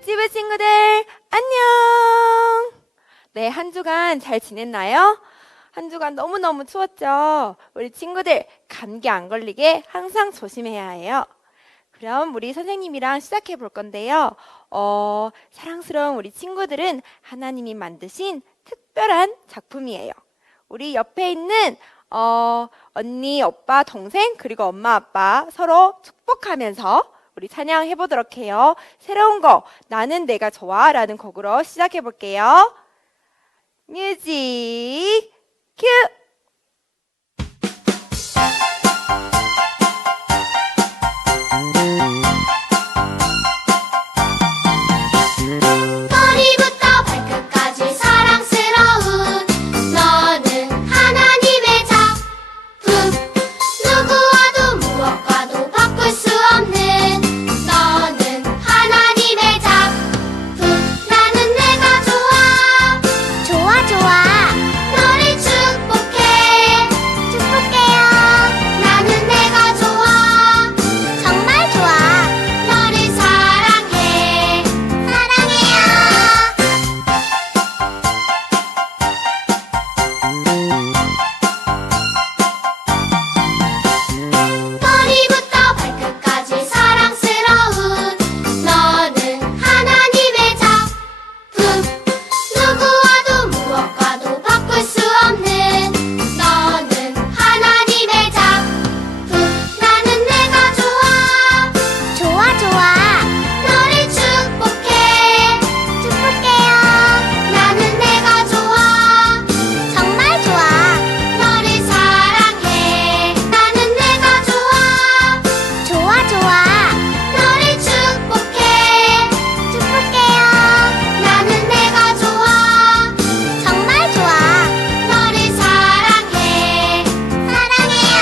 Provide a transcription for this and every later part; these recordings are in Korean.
뷰티브 친구들 안녕! 네, 한 주간 잘 지냈나요? 한 주간 너무너무 추웠죠? 우리 친구들 감기 안 걸리게 항상 조심해야 해요. 그럼 우리 선생님이랑 시작해 볼 건데요. 사랑스러운 우리 친구들은 하나님이 만드신 특별한 작품이에요. 우리 옆에 있는 언니, 오빠, 동생, 그리고 엄마, 아빠 서로 축복하면서 우리 찬양해 보도록 해요. 새로운 거 나는 내가 좋아 라는 곡으로 시작해 볼게요. 뮤직 큐! 머리부터 발끝까지 사랑스러운 너는 하나님의 작품. 누구와도 무엇과도 바꿀 수 없는 너는 하나님의 작품. 나는 내가 좋아 좋아 좋아 너를 축복해 축복해요. 나는 내가 좋아 정말 좋아 너를 사랑해 사랑해요. 머리부터 발끝까지 사랑스러운 너는 하나님의 작품. 누구와도 무엇과도 바꿀 수 없는 너는 하나님의 작품. 나는 내가 좋아 좋아 좋아 너를 축복해 축복해요. 나는 내가 좋아 정말 좋아 너를 사랑해. 나는 내가 좋아 좋아 좋아 너를 축복해 축복해요. 나는 내가 좋아 정말 좋아 너를 사랑해 사랑해요.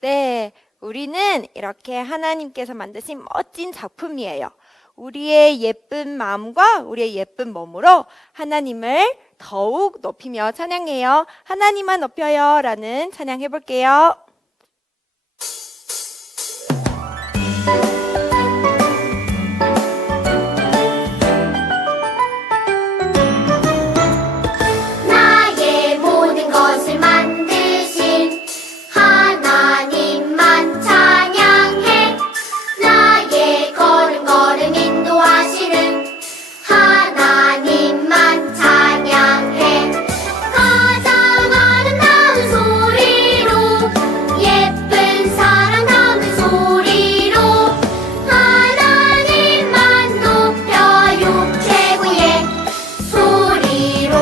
네, 우리는 이렇게 하나님께서 만드신 멋진 작품이에요. 우리의 예쁜 마음과 우리의 예쁜 몸으로 하나님을 더욱 높이며 찬양해요. 하나님만 높여요 라는 찬양 해볼게요. 나의 모든 것을 만드신 하나님만 찬양해. 나의 걸음걸음 인도하시는 하나님만 찬양해. 가장 아름다운 소리로 예쁜 사랑 담은 소리로 하나님만 높여요. 최고의 소리로.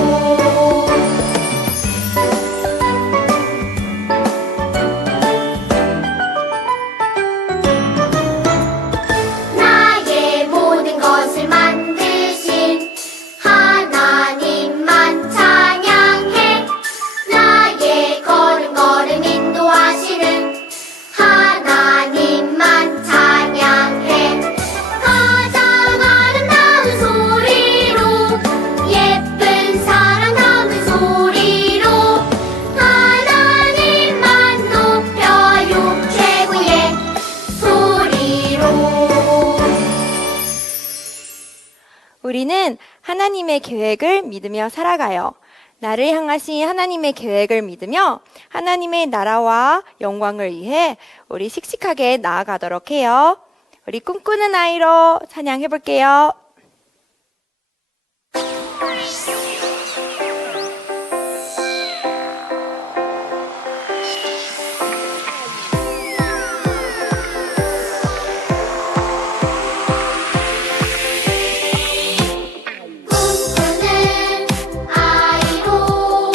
나의 모든 것을 만드신 하나님만 찬양해. 나의 걸음걸음 인도하시는 하나님만 찬양해. 가장 아름다운 소리로 예쁜 사랑 담은 소리로 하나님만 높여요. 최고의 소리로. 우리는 하나님의 계획을 믿으며 살아가요. 나를 향하신 하나님의 계획을 믿으며 하나님의 나라와 영광을 위해 우리 씩씩하게 나아가도록 해요. 우리 꿈꾸는 아이로 찬양해 볼게요. 꿈꾸는 아이로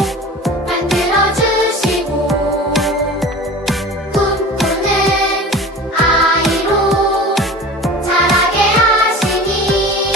만들어주시고 꿈꾸는 아이로 자라게 하시니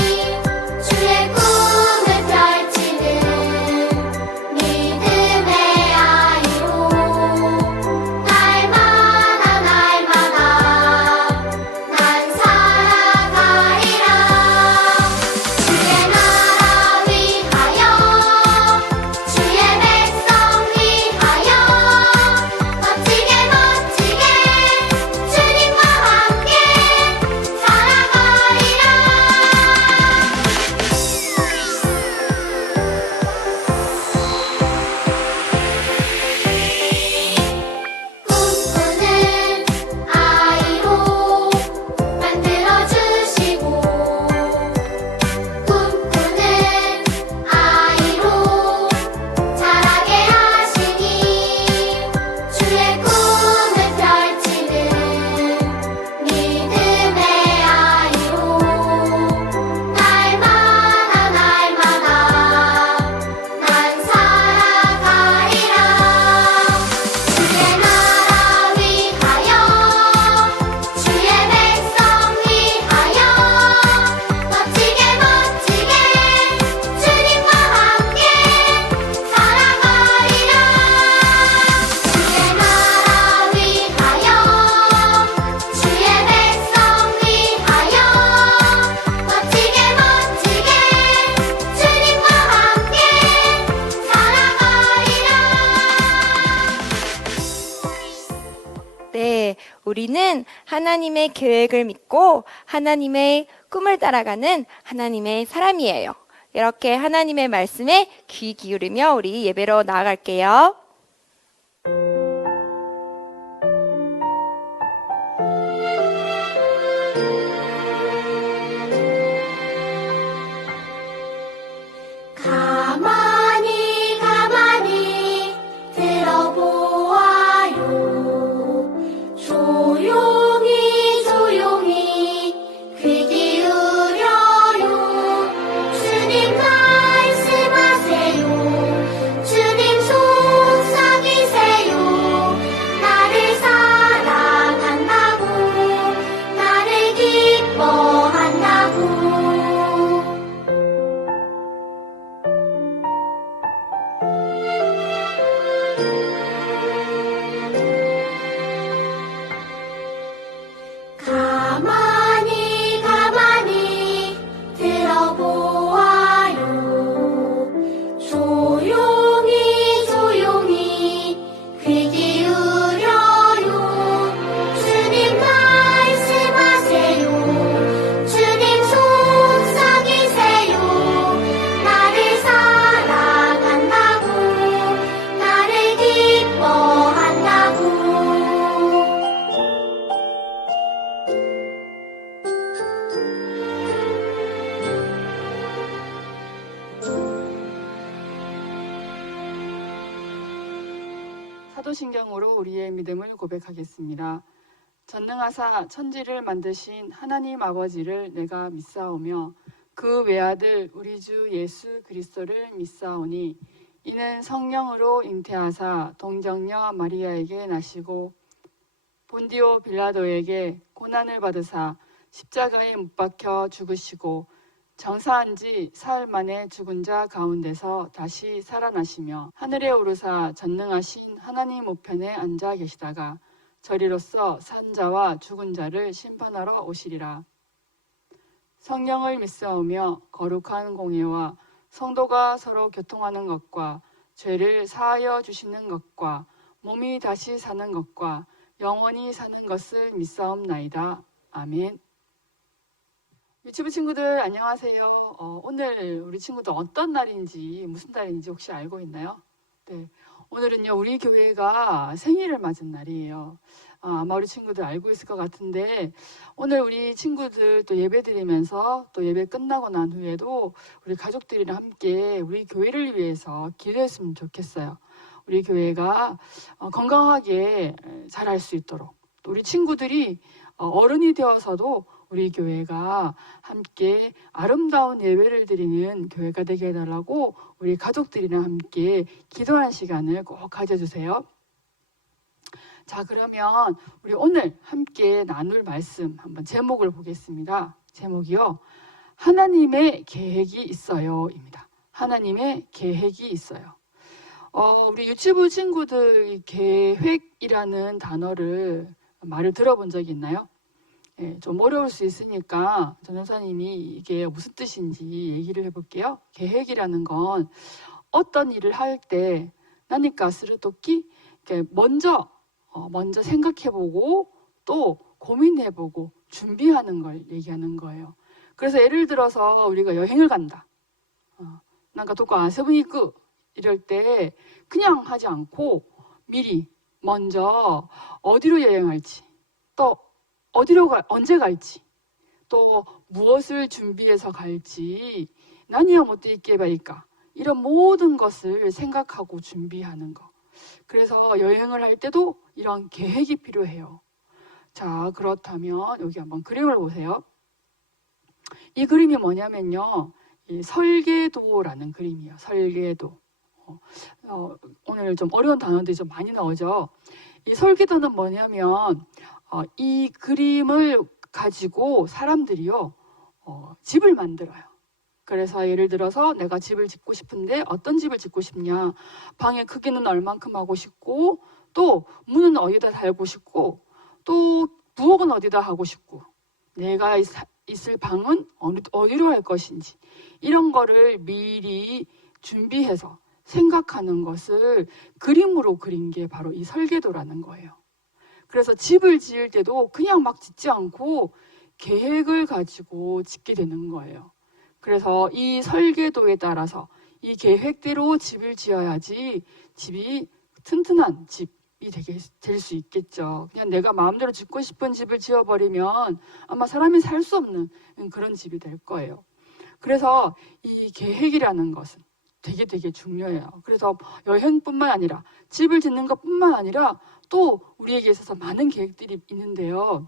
우리는 하나님의 계획을 믿고 하나님의 꿈을 따라가는 하나님의 사람이에요. 이렇게 하나님의 말씀에 귀 기울이며 우리 예배로 나아갈게요. 가만히 가만히 들어보아요. 조용히 조용히 귀 기울여요. 주님 말씀하세요. 주님 속삭이세요. 나를 사랑한다고 나를 기뻐한다고. 가만히 가만히 들어보아요. 조용히 조용히 귀 기울여요. 주님 말씀하세요. 주님 속삭이세요. 나를 사랑한다고 나를 기뻐한다고. 사도신경으로 우리의 믿음을 고백하겠습니다. 전능하사 천지를 만드신 하나님 아버지를 내가 믿사오며 그 외아들 우리 주 예수 그리스도를 믿사오니 이는 성령으로 잉태하사 동정녀 마리아에게 나시고 본디오 빌라도에게 고난을 받으사 십자가에 못 박혀 죽으시고 장사한 지 사흘 만에 죽은 자 가운데서 다시 살아나시며 하늘에 오르사 전능하신 하나님 우편에 앉아 계시다가 저리로서 산 자와 죽은 자를 심판하러 오시리라. 성령을 믿사오며 거룩한 공예와 성도가 서로 교통하는 것과 죄를 사하여 주시는 것과 몸이 다시 사는 것과 영원히 사는 것을 믿사옵나이다. 아멘. 유치부 친구들 안녕하세요. 오늘 우리 친구들 어떤 날인지 무슨 날인지 혹시 알고 있나요? 네, 오늘은요 우리 교회가 생일을 맞은 날이에요. 아마 우리 친구들 알고 있을 것 같은데 오늘 우리 친구들 또 예배 드리면서 또 예배 끝나고 난 후에도 우리 가족들이랑 함께 우리 교회를 위해서 기도했으면 좋겠어요. 우리 교회가 건강하게 자랄 수 있도록 또 우리 친구들이 어른이 되어서도 우리 교회가 함께 아름다운 예배를 드리는 교회가 되게 해달라고 우리 가족들이랑 함께 기도하는 시간을 꼭 가져주세요. 자, 그러면 우리 오늘 함께 나눌 말씀 한번 제목을 보겠습니다. 제목이요. 하나님의 계획이 있어요 입니다. 하나님의 계획이 있어요. 우리 유치부 친구들 계획이라는 말을 들어본 적이 있나요? 네, 좀 어려울 수 있으니까 전도사님이 이게 무슨 뜻인지 얘기를 해볼게요. 계획이라는 건 어떤 일을 할 때 나니까 스르토끼 먼저 생각해보고 또 고민해보고 준비하는 걸 얘기하는 거예요. 그래서 예를 들어서 우리가 여행을 간다. 난가 도쿄 아세부니쿠 이럴 때 그냥 하지 않고 미리 먼저 어디로 여행할지 또 언제 갈지 또 무엇을 준비해서 갈지 나니야 못돼 있게 바이까 이런 모든 것을 생각하고 준비하는 거. 그래서 여행을 할 때도 이런 계획이 필요해요. 자, 그렇다면 여기 한번 그림을 보세요. 이 그림이 뭐냐면요, 이 설계도라는 그림이에요. 설계도. 오늘 좀 어려운 단어들이 좀 많이 나오죠. 이 설계도는 뭐냐면 이 그림을 가지고 사람들이요 집을 만들어요. 그래서 예를 들어서 내가 집을 짓고 싶은데 어떤 집을 짓고 싶냐, 방의 크기는 얼만큼 하고 싶고 또 문은 어디다 달고 싶고 또 부엌은 어디다 하고 싶고 내가 있을 방은 어디로 할 것인지 이런 거를 미리 준비해서 생각하는 것을 그림으로 그린 게 바로 이 설계도라는 거예요. 그래서 집을 지을 때도 그냥 막 짓지 않고 계획을 가지고 짓게 되는 거예요. 그래서 이 설계도에 따라서 이 계획대로 집을 지어야지 집이 튼튼한 집이 될 수 있겠죠. 그냥 내가 마음대로 짓고 싶은 집을 지어버리면 아마 사람이 살 수 없는 그런 집이 될 거예요. 그래서 이 계획이라는 것은 되게 중요해요. 그래서 여행뿐만 아니라 집을 짓는 것뿐만 아니라 또 우리에게 있어서 많은 계획들이 있는데요.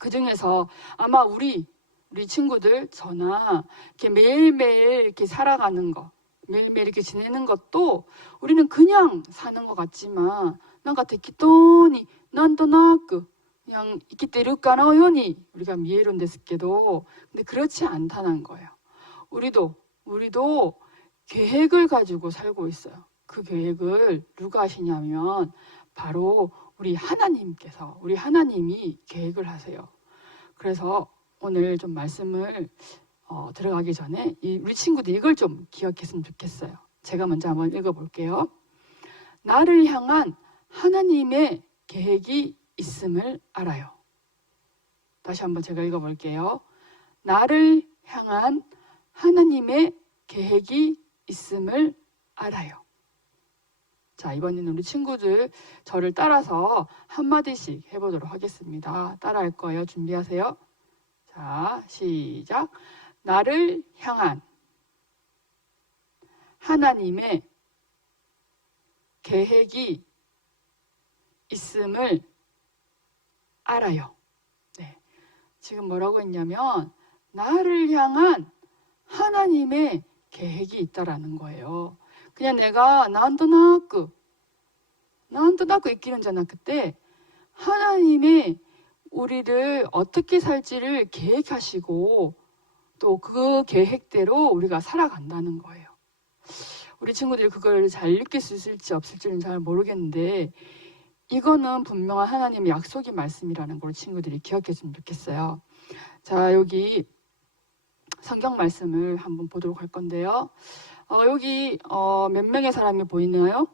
그 중에서 아마 우리 친구들, 저나 이렇게 매일매일 이렇게 살아가는 거, 매일매일 이렇게 지내는 것도 우리는 그냥 사는 것 같지만, 뭔가適当になんとなく 그냥 生きてるかのように 우리가 미에론 데스게도, 근데 그렇지 않다는 거예요. 우리도 계획을 가지고 살고 있어요. 그 계획을 누가 하시냐면 바로 우리 하나님이 계획을 하세요. 그래서 오늘 좀 말씀을 들어가기 전에 우리 친구들 이걸 좀 기억했으면 좋겠어요. 제가 먼저 한번 읽어볼게요. 나를 향한 하나님의 계획이 있음을 알아요. 다시 한번 제가 읽어볼게요. 나를 향한 하나님의 계획이 있음을 알아요. 자, 이번에는 우리 친구들 저를 따라서 한마디씩 해보도록 하겠습니다. 따라할 거예요. 준비하세요. 자, 시작. 나를 향한 하나님의 계획이 있음을 알아요. 네. 지금 뭐라고 했냐면 나를 향한 하나님의 계획이 있다라는 거예요. 그냥 내가 난도나크 있기는 잖아. 그때 하나님의 우리를 어떻게 살지를 계획하시고 또 그 계획대로 우리가 살아간다는 거예요. 우리 친구들이 그걸 잘 느낄 수 있을지 없을지는 잘 모르겠는데 이거는 분명한 하나님의 약속의 말씀이라는 걸 친구들이 기억했으면 좋겠어요. 자, 여기 성경 말씀을 한번 보도록 할 건데요. 여기 몇 명의 사람이 보이나요?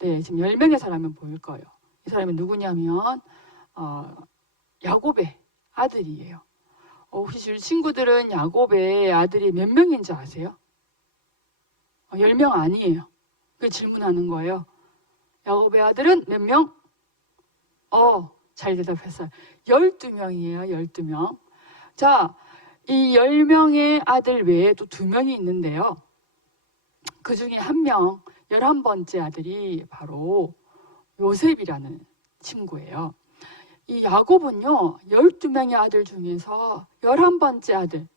네, 지금 10명의 사람이 보일 거예요. 이 사람이 누구냐면 야곱의 아들이에요. 혹시 우리 친구들은 야곱의 아들이 몇 명인지 아세요? 10명 아니에요. 그 질문하는 거예요. 야곱의 아들은 몇 명? 잘 대답했어요. 12명이에요. 12명. 자, 이 10명의 아들 외에 또 2명이 있는데요. 그 중에 1명, 11번째 아들이 바로 요셉이라는 친구예요. 이 야곱은요, 12명의 아들 중에서 11번째 아들,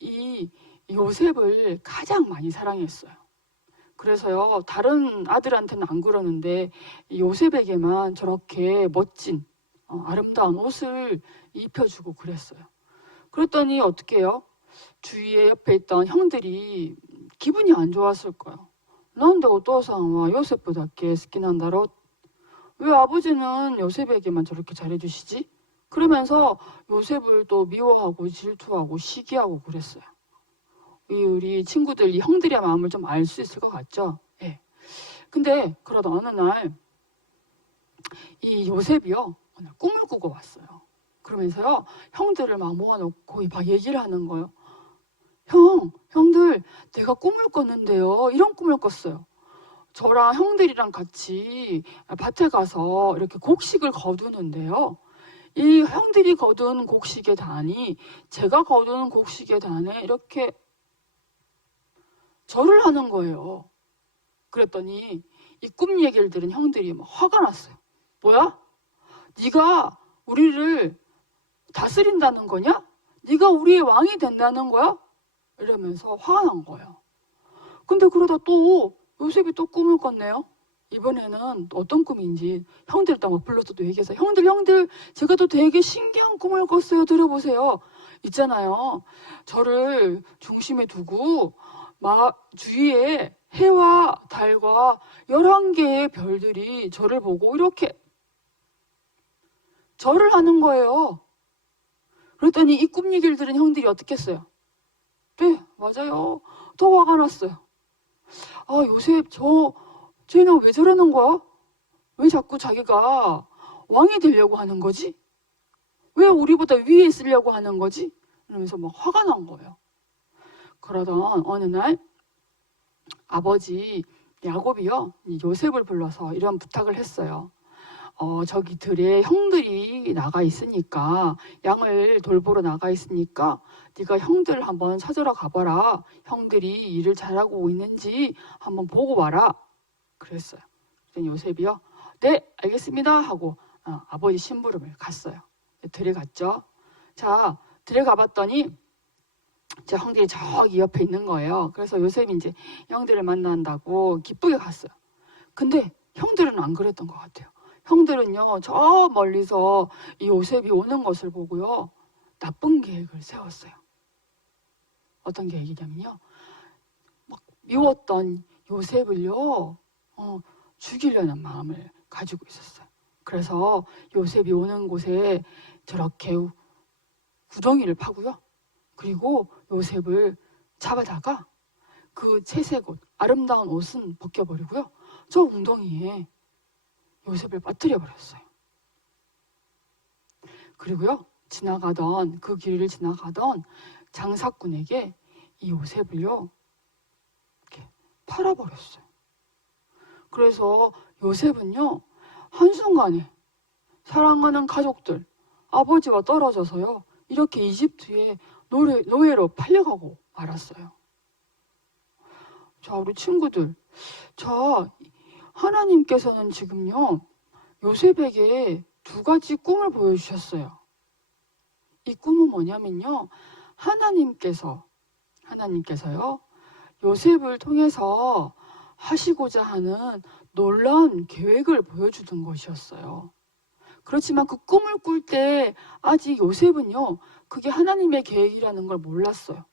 이 요셉을 가장 많이 사랑했어요. 그래서요, 다른 아들한테는 안 그러는데 요셉에게만 저렇게 멋진 아름다운 옷을 입혀주고 그랬어요. 그랬더니 어떻게 해요? 주위에 옆에 있던 형들이 기분이 안 좋았을 거예요. 난데 오토상와 요셉보다께 스키난다로? 왜 아버지는 요셉에게만 저렇게 잘해주시지? 그러면서 요셉을 또 미워하고 질투하고 시기하고 그랬어요. 우리 친구들, 이 형들의 마음을 좀 알 수 있을 것 같죠? 예. 근데 그러다 어느 날 이 요셉이요, 꿈을 꾸고 왔어요. 그러면서요, 형들을 막 모아놓고 막 얘기를 하는 거예요. 형들, 내가 꿈을 꿨는데요. 이런 꿈을 꿨어요. 저랑 형들이랑 같이 밭에 가서 이렇게 곡식을 거두는데요. 이 형들이 거둔 곡식의 단이 제가 거둔 곡식의 단에 이렇게 절을 하는 거예요. 그랬더니 이 꿈 얘기를 들은 형들이 막 화가 났어요. 뭐야? 네가 우리를 다스린다는 거냐? 네가 우리의 왕이 된다는 거야? 이러면서 화가 난 거예요. 근데 그러다 또 요셉이 또 꿈을 꿨네요. 이번에는 어떤 꿈인지 형들 딱 막 불러서 또 얘기해서 형들 제가 또 되게 신기한 꿈을 꿨어요. 들어보세요. 있잖아요. 저를 중심에 두고 막 주위에 해와 달과 11개의 별들이 저를 보고 이렇게 절을 하는 거예요. 그랬더니 이 꿈 얘기를 들은 형들이 어떻게 했어요? 네, 맞아요. 더 화가 났어요. 요셉, 쟤는 왜 저러는 거야? 왜 자꾸 자기가 왕이 되려고 하는 거지? 왜 우리보다 위에 있으려고 하는 거지? 이러면서 막 화가 난 거예요. 그러던 어느 날 아버지 야곱이요, 요셉을 불러서 이런 부탁을 했어요. 저기 들에 형들이 나가 있으니까, 양을 돌보러 나가 있으니까 네가 형들을 한번 찾으러 가봐라. 형들이 일을 잘하고 있는지 한번 보고 와라. 그랬어요. 그랬더니 요셉이요, 네, 알겠습니다 하고 아버지 심부름을 갔어요. 들에 갔죠. 자, 들에 가봤더니 제 형들이 저기 옆에 있는 거예요. 그래서 요셉이 이제 형들을 만난다고 기쁘게 갔어요. 근데 형들은 안 그랬던 것 같아요. 형들은요, 저 멀리서 이 요셉이 오는 것을 보고요, 나쁜 계획을 세웠어요. 어떤 계획이냐면요, 막 미웠던 요셉을요, 죽이려는 마음을 가지고 있었어요. 그래서 요셉이 오는 곳에 저렇게 구덩이를 파고요, 그리고 요셉을 잡아다가 그 채색 옷, 아름다운 옷은 벗겨버리고요, 저 웅덩이에 요셉을 빠뜨려 버렸어요. 그리고요, 그 길을 지나가던 장사꾼에게 이 요셉을요, 이렇게 팔아버렸어요. 그래서 요셉은요, 한순간에 사랑하는 가족들, 아버지와 떨어져서요, 이렇게 이집트에 노예로 팔려가고 말았어요. 자, 우리 친구들, 하나님께서는 지금요, 요셉에게 두 가지 꿈을 보여주셨어요. 이 꿈은 뭐냐면요, 하나님께서요, 요셉을 통해서 하시고자 하는 놀라운 계획을 보여주던 것이었어요. 그렇지만 그 꿈을 꿀 때 아직 요셉은요, 그게 하나님의 계획이라는 걸 몰랐어요.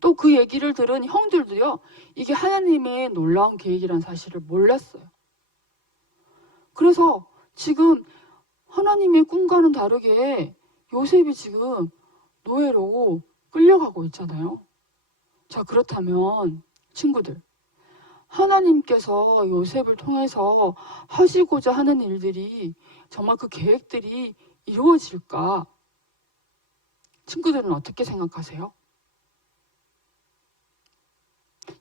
또 그 얘기를 들은 형들도요, 이게 하나님의 놀라운 계획이라는 사실을 몰랐어요. 그래서 지금 하나님의 꿈과는 다르게 요셉이 지금 노예로 끌려가고 있잖아요. 자, 그렇다면 친구들, 하나님께서 요셉을 통해서 하시고자 하는 일들이, 정말 그 계획들이 이루어질까? 친구들은 어떻게 생각하세요?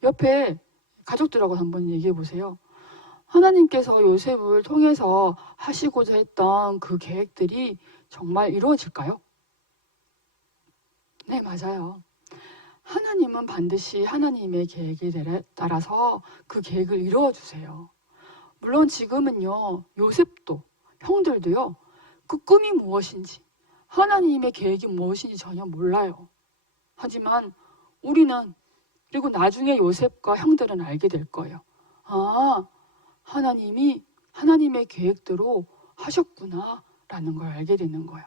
옆에 가족들하고 한번 얘기해 보세요. 하나님께서 요셉을 통해서 하시고자 했던 그 계획들이 정말 이루어질까요? 네, 맞아요. 하나님은 반드시 하나님의 계획에 따라서 그 계획을 이루어 주세요. 물론 지금은요, 요셉도, 형들도요, 그 꿈이 무엇인지, 하나님의 계획이 무엇인지 전혀 몰라요. 하지만 우리는, 그리고 나중에 요셉과 형들은 알게 될 거예요. 아, 하나님이 하나님의 계획대로 하셨구나 라는 걸 알게 되는 거예요.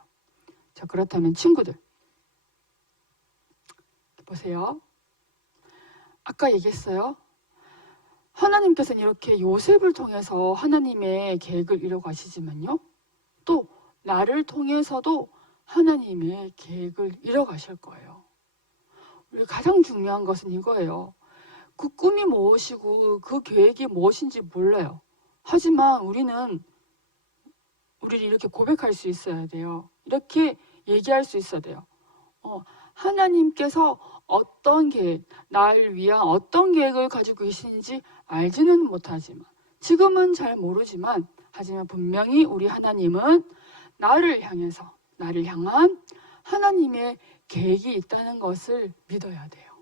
자, 그렇다면 친구들, 보세요. 아까 얘기했어요. 하나님께서는 이렇게 요셉을 통해서 하나님의 계획을 이뤄가시지만요, 또 나를 통해서도 하나님의 계획을 이뤄가실 거예요. 우리 가장 중요한 것은 이거예요. 그 꿈이 무엇이고 그 계획이 무엇인지 몰라요. 하지만 우리를 이렇게 고백할 수 있어야 돼요. 이렇게 얘기할 수 있어야 돼요. 하나님께서 어떤 계획, 나를 위한 어떤 계획을 가지고 계시는지 알지는 못하지만, 지금은 잘 모르지만, 하지만 분명히 우리 하나님은 나를 향한 하나님의 계획이 있다는 것을 믿어야 돼요.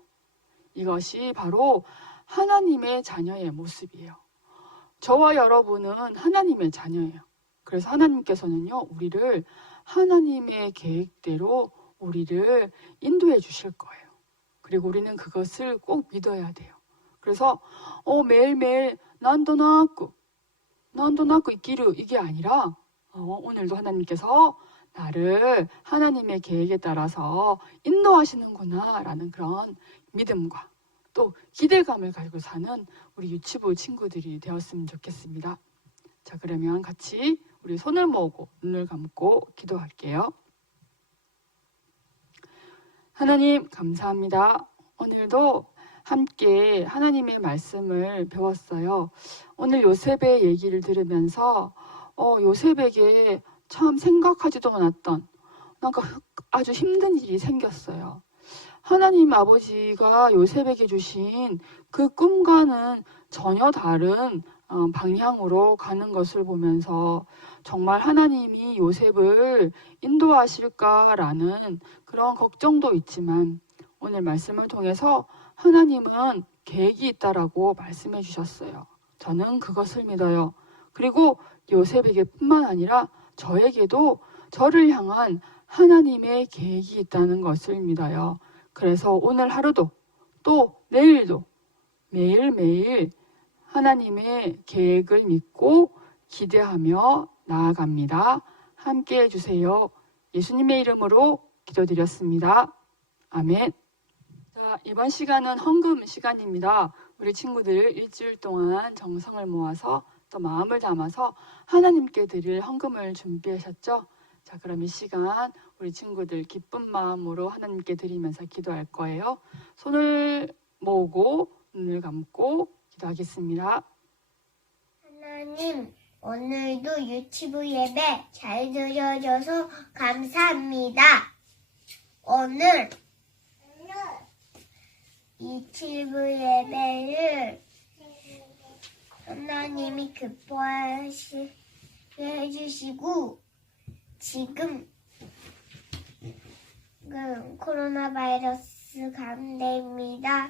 이것이 바로 하나님의 자녀의 모습이에요. 저와 여러분은 하나님의 자녀예요. 그래서 하나님께서는요, 우리를 하나님의 계획대로 우리를 인도해 주실 거예요. 그리고 우리는 그것을 꼭 믿어야 돼요. 그래서 매일매일 난도 낳고 있기를, 이게 아니라 오늘도 하나님께서 나를 하나님의 계획에 따라서 인도하시는구나 라는 그런 믿음과 또 기대감을 가지고 사는 우리 유치부 친구들이 되었으면 좋겠습니다. 자, 그러면 같이 우리 손을 모으고 눈을 감고 기도할게요. 하나님, 감사합니다. 오늘도 함께 하나님의 말씀을 배웠어요. 오늘 요셉의 얘기를 들으면서 요셉에게 참 생각하지도 않았던 아주 힘든 일이 생겼어요. 하나님 아버지가 요셉에게 주신 그 꿈과는 전혀 다른 방향으로 가는 것을 보면서 정말 하나님이 요셉을 인도하실까라는 그런 걱정도 있지만 오늘 말씀을 통해서 하나님은 계획이 있다라고 말씀해 주셨어요. 저는 그것을 믿어요. 그리고 요셉에게 뿐만 아니라 저에게도 저를 향한 하나님의 계획이 있다는 것을 믿어요. 그래서 오늘 하루도 또 내일도 매일매일 하나님의 계획을 믿고 기대하며 나아갑니다. 함께 해주세요. 예수님의 이름으로 기도드렸습니다. 아멘. 자, 이번 시간은 헌금 시간입니다. 우리 친구들 일주일 동안 정성을 모아서 또 마음을 담아서 하나님께 드릴 헌금을 준비하셨죠? 자, 그럼 이 시간 우리 친구들 기쁜 마음으로 하나님께 드리면서 기도할 거예요. 손을 모으고 눈을 감고 기도하겠습니다. 하나님, 오늘도 유치부 예배 잘 들어줘서 감사합니다. 오늘 유치부 예배를 하나님이 기뻐하시게 해주시고 지금 코로나 바이러스 감염입니다.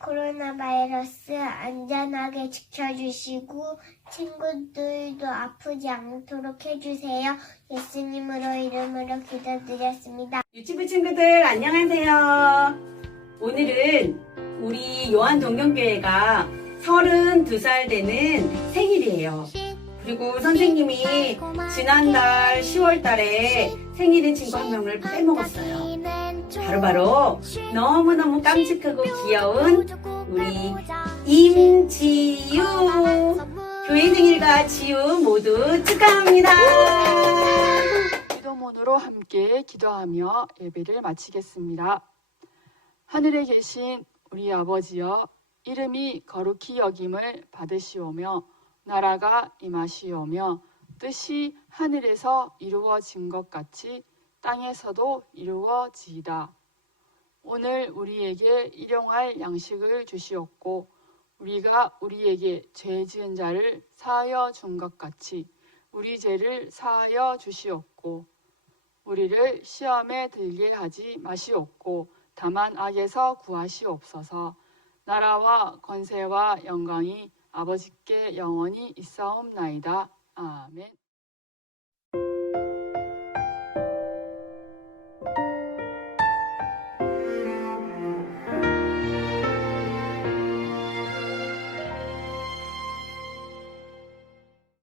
코로나 바이러스 안전하게 지켜주시고 친구들도 아프지 않도록 해주세요. 예수님으로 이름으로 기도드렸습니다. 유치부 친구들 안녕하세요. 오늘은 우리 요한동경교회가 32살 되는 생일이에요. 그리고 선생님이 지난달 10월 달에 생일인 친구 한 명을 빼먹었어요. 바로 너무너무 깜찍하고 귀여운 우리 임지유. 교회 생일과 지유 모두 축하합니다. 기도문으로 함께 기도하며 예배를 마치겠습니다. 하늘에 계신 우리 아버지여, 이름이 거룩히 여김을 받으시오며 나라가 임하시오며 뜻이 하늘에서 이루어진 것 같이 땅에서도 이루어지이다. 오늘 우리에게 일용할 양식을 주시옵고 우리가 우리에게 죄 지은 자를 사하여 준 것 같이 우리 죄를 사하여 주시옵고 우리를 시험에 들게 하지 마시옵고 다만 악에서 구하시옵소서. 나라와 권세와 영광이 아버지께 영원히 있사옵나이다. 아멘.